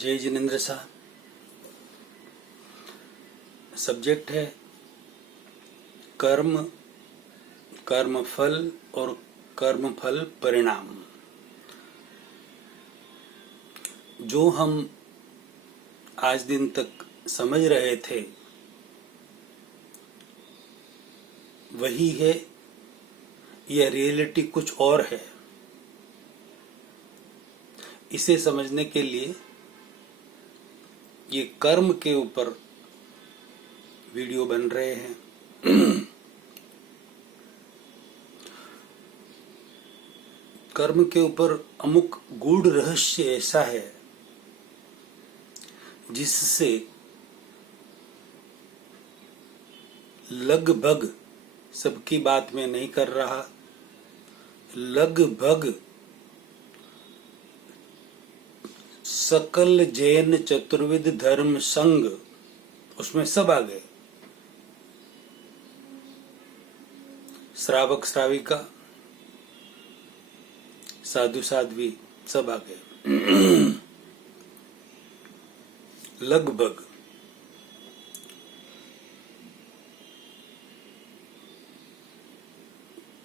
जय जिनेन्द्र साहब। सब्जेक्ट है कर्म, कर्म फल और कर्म फल परिणाम। जो हम आज दिन तक समझ रहे थे वही है, यह रियलिटी कुछ और है। इसे समझने के लिए ये कर्म के ऊपर वीडियो बन रहे हैं। कर्म के ऊपर अमुक गूढ़ रहस्य ऐसा है जिससे लगभग, सबकी बात में नहीं कर रहा, लगभग सकल जैन चतुर्विध धर्म संघ, उसमें सब आ गए। श्रावक श्राविका, साधु साध्वी सब आ गए। लगभग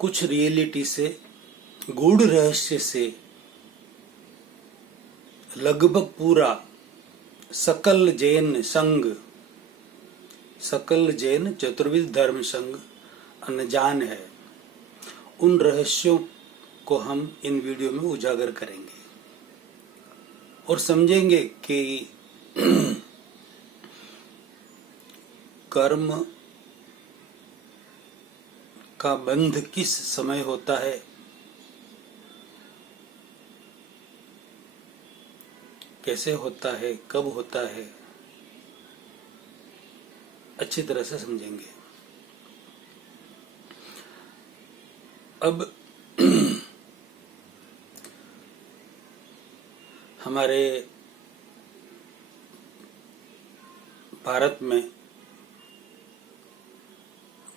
कुछ रियलिटी से, गूढ़ रहस्य से लगभग पूरा सकल जैन संघ, सकल जैन चतुर्विध धर्म संघ अनजान है। उन रहस्यों को हम इन वीडियो में उजागर करेंगे और समझेंगे कि कर्म का बंध किस समय होता है, कैसे होता है, कब होता है, अच्छी तरह से समझेंगे। अब हमारे भारत में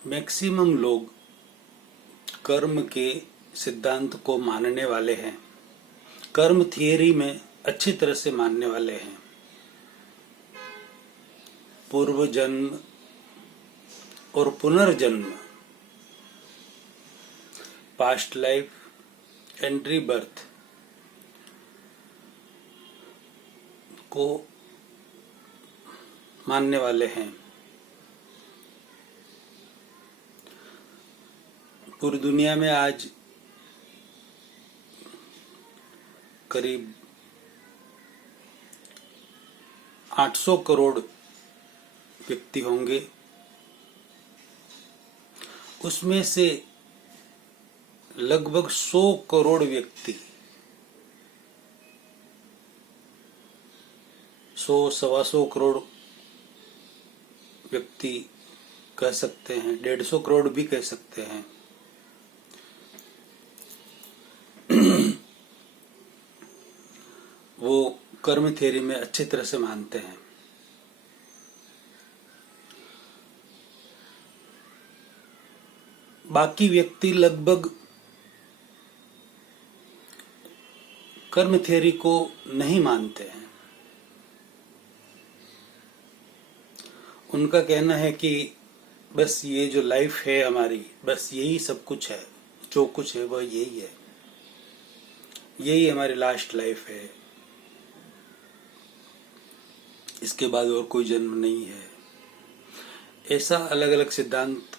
मैक्सिमम लोग कर्म के सिद्धांत को मानने वाले हैं, कर्म थियरी में अच्छी तरह से मानने वाले हैं। पूर्व जन्म और पुनर्जन्म, पास्ट लाइफ एंड रीबर्थ को मानने वाले हैं। पूरी दुनिया में आज करीब 800 करोड़ व्यक्ति होंगे। उसमें से लगभग 100 करोड़ व्यक्ति, 100-125 करोड़ व्यक्ति कह सकते हैं, 150 करोड़ भी कह सकते हैं, वो कर्म थ्योरी में अच्छी तरह से मानते हैं। बाकी व्यक्ति लगभग कर्म थ्योरी को नहीं मानते हैं। उनका कहना है कि बस ये जो लाइफ है हमारी, बस यही सब कुछ है, जो कुछ है वह यही है, यही हमारी लास्ट लाइफ है, इसके बाद और कोई जन्म नहीं है। ऐसा अलग अलग सिद्धांत,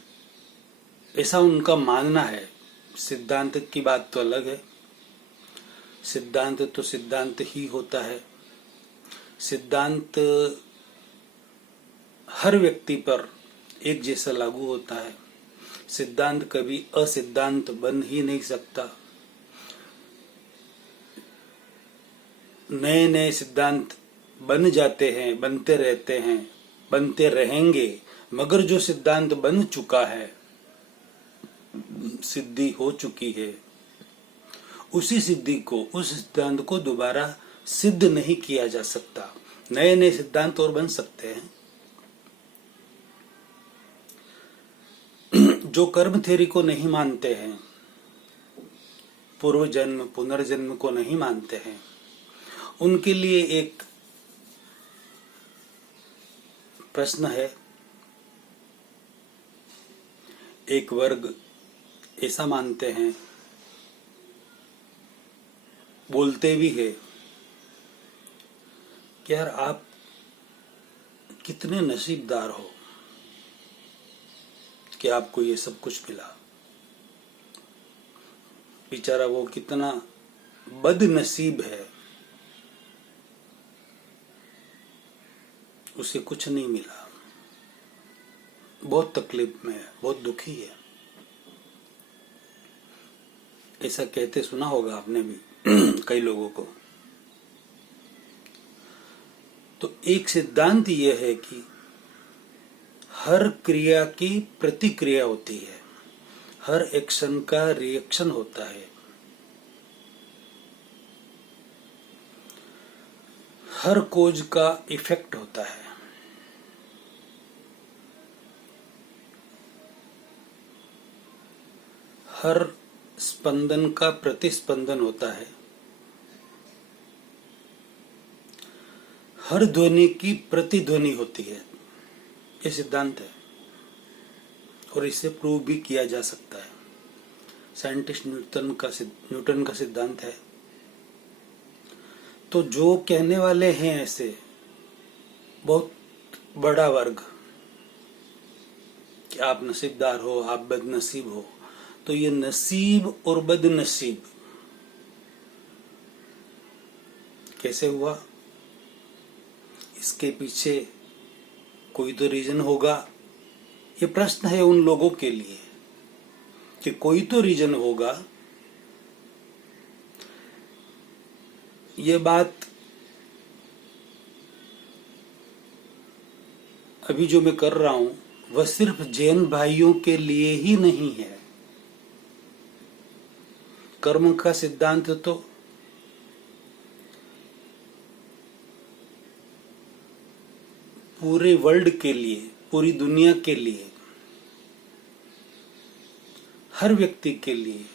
ऐसा उनका मानना है। सिद्धांत की बात तो अलग है, सिद्धांत तो सिद्धांत ही होता है। सिद्धांत हर व्यक्ति पर एक जैसा लागू होता है। सिद्धांत कभी असिद्धांत बन ही नहीं सकता। नए नए सिद्धांत बन जाते हैं, बनते रहते हैं, बनते रहेंगे, मगर जो सिद्धांत बन चुका है, सिद्धि हो चुकी है, उसी सिद्धि को, उस सिद्धांत को दोबारा सिद्ध नहीं किया जा सकता। नए नए सिद्धांत और बन सकते हैं। जो कर्म थ्योरी को नहीं मानते हैं, पूर्व जन्म पुनर्जन्म को नहीं मानते हैं, उनके लिए एक प्रश्न है, एक वर्ग ऐसा मानते हैं, बोलते भी है कि यार आप कितने नसीबदार हो कि आपको ये सब कुछ मिला। बेचारा वो कितना बदनसीब है, उसे कुछ नहीं मिला, बहुत तकलीफ में है, बहुत दुखी है। ऐसा कहते सुना होगा आपने भी कई लोगों को। तो एक सिद्धांत यह है कि हर क्रिया की प्रतिक्रिया होती है, हर एक्शन का रिएक्शन होता है, हर कोज का इफेक्ट होता है। हर स्पंदन का प्रतिस्पंदन होता है, हर ध्वनि की प्रतिध्वनि होती है। ये सिद्धांत है और इसे प्रूव भी किया जा सकता है। साइंटिस्ट न्यूटन का सिद्धांत है। तो जो कहने वाले हैं ऐसे बहुत बड़ा वर्ग कि आप नसीबदार हो, आप बदनसीब हो, तो ये नसीब और बदनसीब कैसे हुआ? इसके पीछे कोई तो रीजन होगा। ये प्रश्न है उन लोगों के लिए कि कोई तो रीजन होगा। ये बात अभी जो मैं कर रहा हूं वह सिर्फ जैन भाइयों के लिए ही नहीं है। कर्म का सिद्धांत तो पूरे वर्ल्ड के लिए, पूरी दुनिया के लिए, हर व्यक्ति के लिए,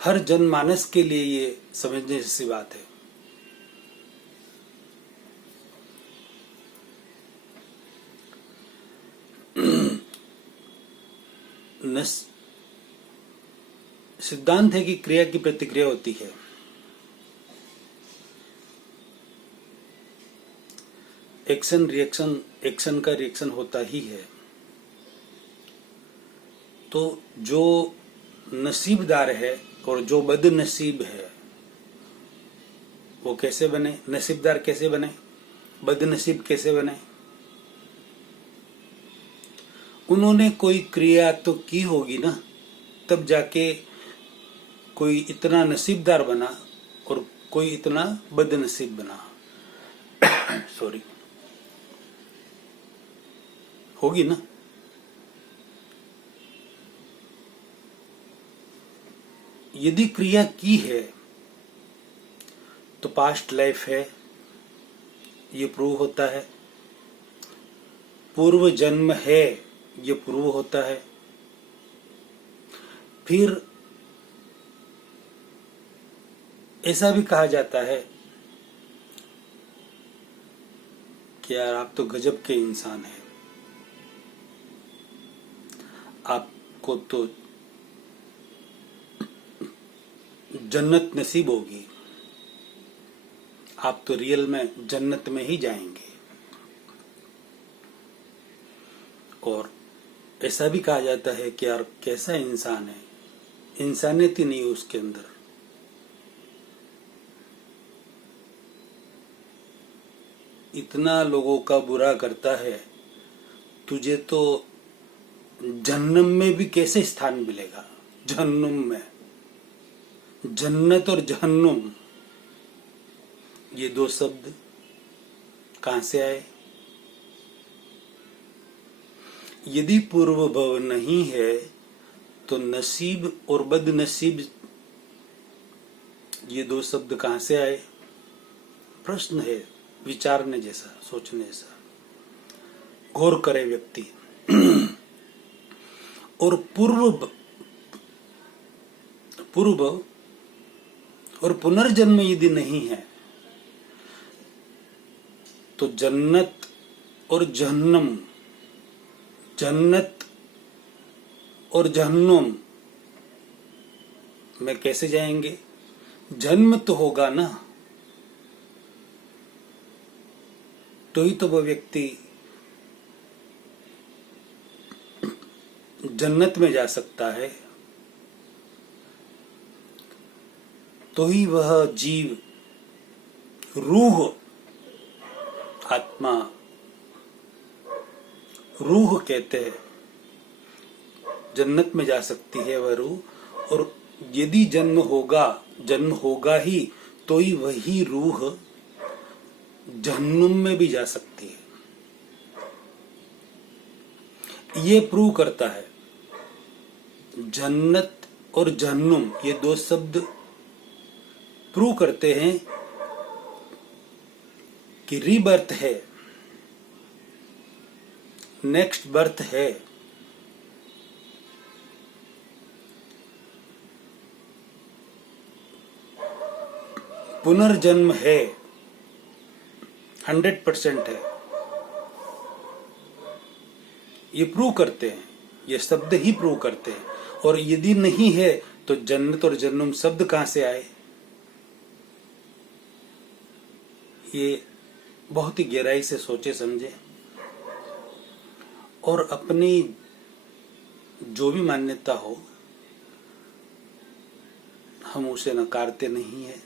हर जनमानस के लिए ये समझने जैसी बात है। सिद्धांत है कि क्रिया की प्रतिक्रिया होती है। एक्शन रिएक्शन, एक्शन का रिएक्शन होता ही है। तो जो नसीबदार है और जो बदनसीब है वो कैसे बने? नसीबदार कैसे बने? बदनसीब कैसे बने? उन्होंने कोई क्रिया तो की होगी ना, तब जाके कोई इतना नसीबदार बना और कोई इतना बदनसीब बना। सॉरी, होगी ना। यदि क्रिया की है तो पास्ट लाइफ है, ये प्रूव होता है। पूर्व जन्म है, ये प्रूव होता है। फिर ऐसा भी कहा जाता है कि यार आप तो गजब के इंसान हैं, आपको तो जन्नत नसीब होगी, आप तो रियल में जन्नत में ही जाएंगे। और ऐसा भी कहा जाता है कि यार कैसा इंसान है, इंसानियत ही नहीं उसके अंदर। इतना लोगों का बुरा करता है, तुझे तो जहन्नुम में भी कैसे स्थान मिलेगा? जहन्नुम में, जन्नत और जहन्नुम, ये दो शब्द कहां से आए? यदि पूर्व भव नहीं है तो नसीब और बदनसीब, ये दो शब्द कहां से आए? प्रश्न है, विचारने जैसा, सोचने जैसा। गौर करे व्यक्ति। और पूर्व और पुनर्जन्म यदि नहीं है तो जन्नत और जहन्नम, जन्नत और जहन्नुम में कैसे जाएंगे? जन्म तो होगा ना, तो ही तो वह व्यक्ति जन्नत में जा सकता है, तो ही वह जीव, रूह, आत्मा, रूह कहते हैं, जन्नत में जा सकती है वह रूह। और यदि जन्म होगा ही, तो ही वही रूह जहन्नुम में भी जा सकती है। ये प्रूव करता है, जन्नत और जहन्नुम ये दो शब्द प्रूव करते हैं कि रीबर्थ है, नेक्स्ट बर्थ है। पुनर्जन्म है, 100% है। ये प्रूव करते हैं, ये शब्द ही प्रूव करते हैं। और यदि नहीं है तो जन्नत और जन्नुम शब्द कहां से आए? ये बहुत ही गहराई से सोचे समझे और अपनी जो भी मान्यता हो हम उसे नकारते नहीं है,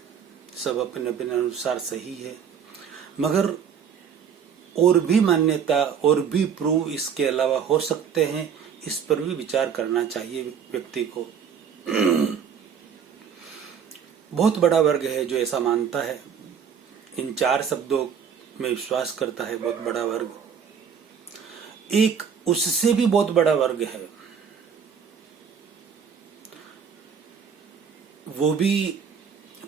सब अपने अपने अनुसार सही है, मगर और भी मान्यता और भी प्रूव इसके अलावा हो सकते हैं, इस पर भी विचार करना चाहिए व्यक्ति को। बहुत बड़ा वर्ग है जो ऐसा मानता है, इन 4 शब्दों में विश्वास करता है, बहुत बड़ा वर्ग। एक उससे भी बहुत बड़ा वर्ग है, वो भी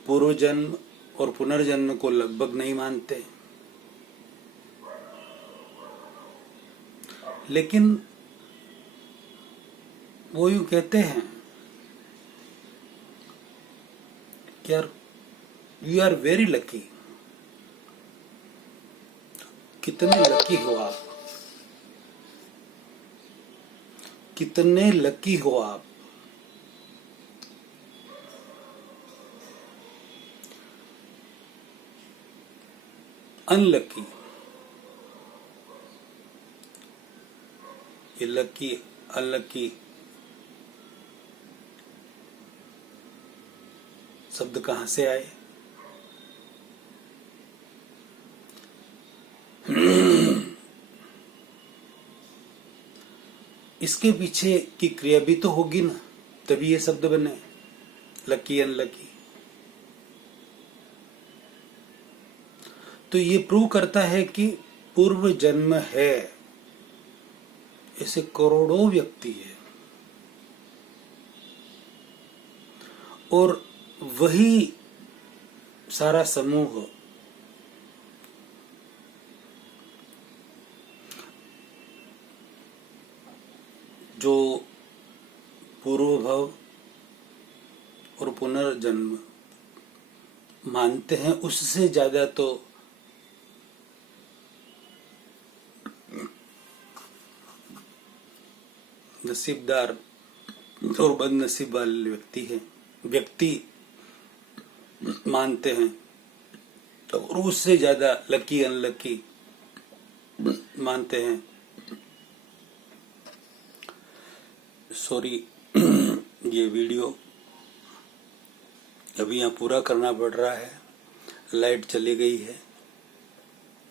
पूर्व जन्म और पुनर्जन्म को लगभग नहीं मानते, लेकिन वो यूं कहते हैं कि यार यू आर वेरी लकी। कितने लकी हो आप, कितने लकी हो आप। अनलकी, ये लकी अनलकी शब्द कहां से आए? इसके पीछे की क्रिया भी तो होगी ना, तभी ये शब्द बने, लकी अनलकी। तो ये प्रूव करता है कि पूर्व जन्म है, ऐसे करोड़ों व्यक्ति है, और वही सारा समूह जो पूर्व भव और पुनर्जन्म मानते हैं, उससे ज्यादा तो नसीबदार और बदनसीब वाले व्यक्ति मानते हैं, और उससे ज्यादा लकी अनलकी मानते हैं। सॉरी, ये वीडियो अभी यहाँ पूरा करना पड़ रहा है, लाइट चली गई है।